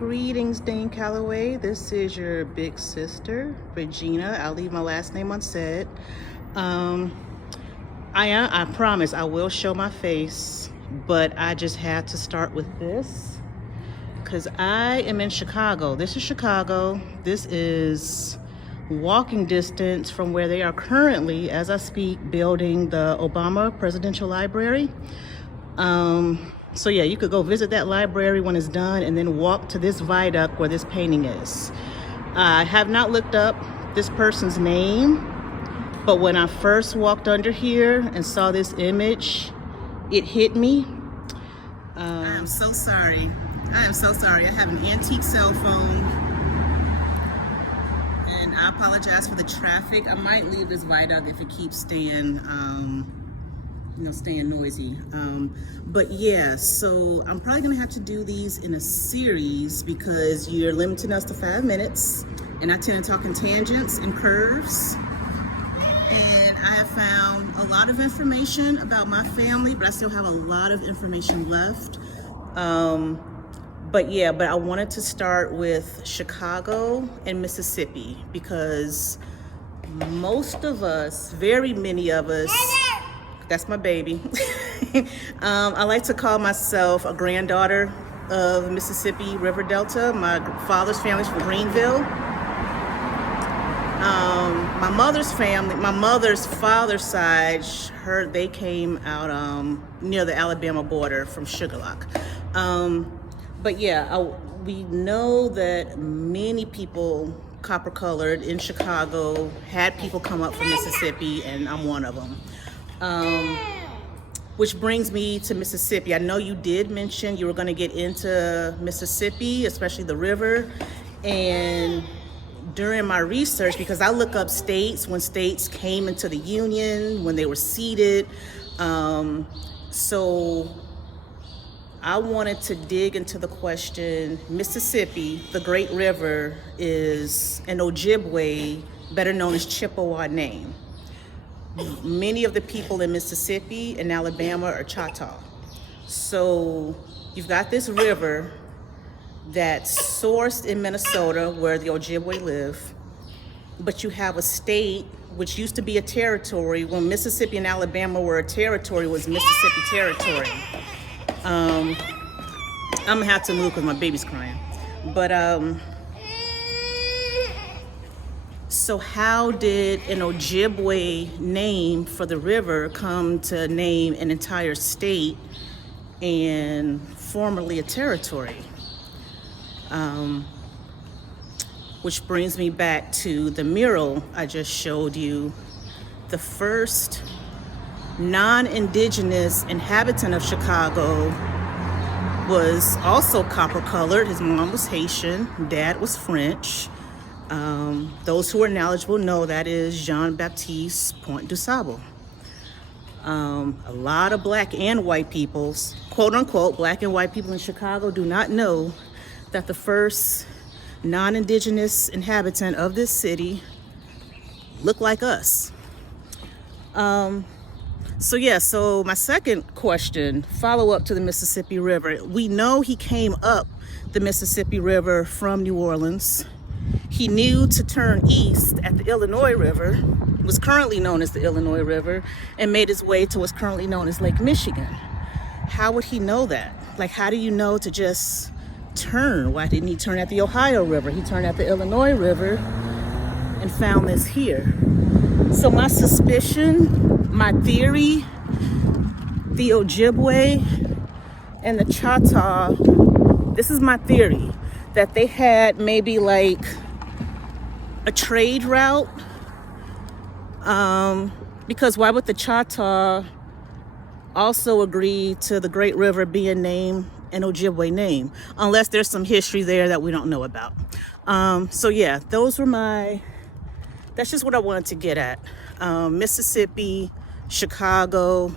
Greetings, Dane Calloway. This is your big sister, Regina. I'll leave my last name unsaid. I promise I will show my face, but I just had to start with this because I am in Chicago. This is Chicago. This is walking distance from where they are currently, as I speak, building the Obama Presidential Library. So yeah, you could go visit that library when it's done and then walk to this viaduct where this painting is. I have not looked up this person's name, but when I first walked under here and saw this image, it hit me. I am so sorry. I have an antique cell phone and I apologize for the traffic. I might leave this viaduct if it keeps staying staying noisy. But yeah, so I'm probably gonna have to do these in a series because you're limiting us to 5 minutes and I tend to talk in tangents and curves. And I have found a lot of information about my family, but I still have a lot of information left. But I wanted to start with Chicago and Mississippi because most of us, very many of us, that's my baby. I like to call myself a granddaughter of Mississippi River Delta. My father's family's from Greenville. My mother's family, my mother's father's side, they came out near the Alabama border from Sugar Lock. We know that many people copper colored in Chicago had people come up from Mississippi, and I'm one of them. Which brings me to Mississippi. I know you did mention you were going to get into Mississippi, especially the river. And during my research, because I look up states, when states came into the Union, when they were seated. So I wanted to dig into the question, Mississippi, the great river, is an Ojibwe, better known as Chippewa name. Many of the people in Mississippi and Alabama are Choctaw. So you've got this river that's sourced in Minnesota where the Ojibwe live, but you have a state which used to be a territory. When Mississippi and Alabama were a territory, it was Mississippi territory. I'm gonna have to move because my baby's crying. But so how did an Ojibwe name for the river come to name an entire state and formerly a territory? Which brings me back to the mural I just showed you. The first non-indigenous inhabitant of Chicago was also copper colored. His mom was Haitian, dad was French. Those who are knowledgeable know that is Jean-Baptiste Point du Sable. A lot of black and white peoples, quote unquote, black and white people in Chicago do not know that the first non-indigenous inhabitant of this city looked like us. So my second question, follow up to the Mississippi River. We know he came up the Mississippi River from New Orleans. He knew to turn east at the Illinois River, was currently known as the Illinois River, and made his way to what's currently known as Lake Michigan. How would he know that? Like, how do you know to just turn? Why didn't he turn at the Ohio River? He turned at the Illinois River and found this here. So my suspicion, my theory, the Ojibwe and the Choctaw, this is my theory, that they had maybe like a trade route. Because why would the Choctaw also agree to the Great River being named an Ojibwe name? Unless there's some history there that we don't know about. That's just what I wanted to get at. Mississippi, Chicago.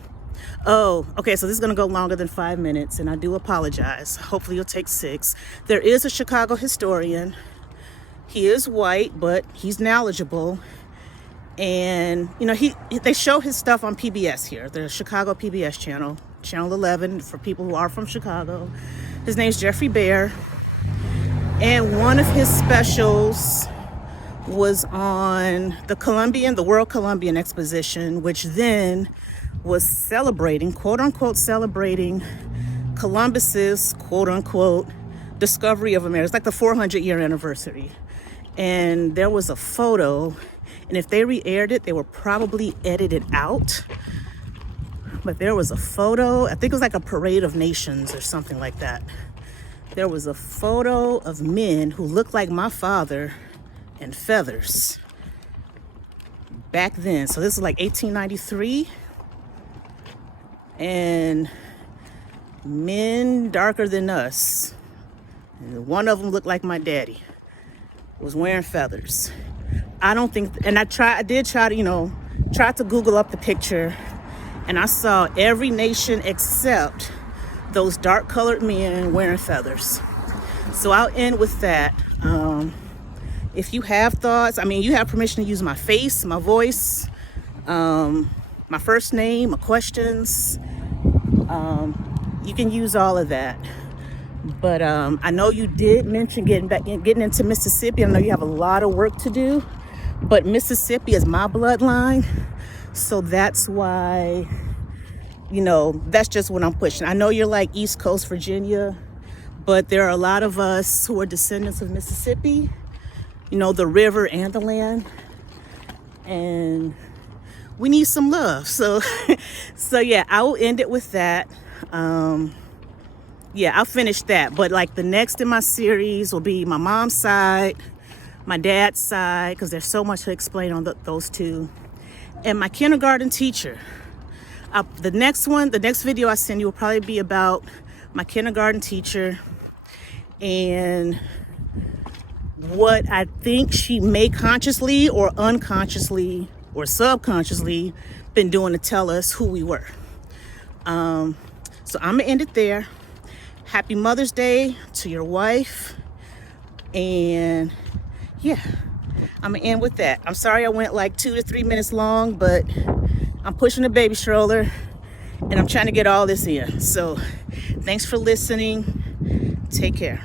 Oh, okay, so this is gonna go longer than 5 minutes, and I do apologize. Hopefully you'll take 6. There is a Chicago historian. He is white, but he's knowledgeable. And, they show his stuff on PBS here, the Chicago PBS channel, Channel 11, for people who are from Chicago. His name's Jeffrey Bear. And one of his specials was on the World Columbian Exposition, which then was celebrating, quote unquote, celebrating Columbus's, quote unquote, discovery of America. It's like the 400-year anniversary. And there was a photo, and if they re-aired it, they were probably edited out. But there was a photo, I think it was like a parade of nations or something like that. There was a photo of men who looked like my father in feathers back then. So this is like 1893. And men darker than us. And one of them looked like my daddy. Was wearing feathers. I don't think, and I did try to Google up the picture, and I saw every nation except those dark colored men wearing feathers. So I'll end with that. If you have thoughts, I mean, you have permission to use my face, my voice, my first name, my questions. You can use all of that. But I know you did mention getting into Mississippi. I know you have a lot of work to do, but Mississippi is my bloodline. So that's why, that's just what I'm pushing. I know you're like East Coast Virginia, but there are a lot of us who are descendants of Mississippi, the river and the land. And we need some love. So yeah, I will end it with that. Yeah, I'll finish that. But like the next in my series will be my mom's side, my dad's side, because there's so much to explain on those two, and my kindergarten teacher. The next video I send you will probably be about my kindergarten teacher and what I think she may consciously or unconsciously or subconsciously been doing to tell us who we were. So I'm gonna end it there. Happy Mother's Day to your wife. And yeah, I'm gonna end with that. I'm sorry I went like 2 to 3 minutes long, but I'm pushing a baby stroller and I'm trying to get all this in. So thanks for listening. Take care.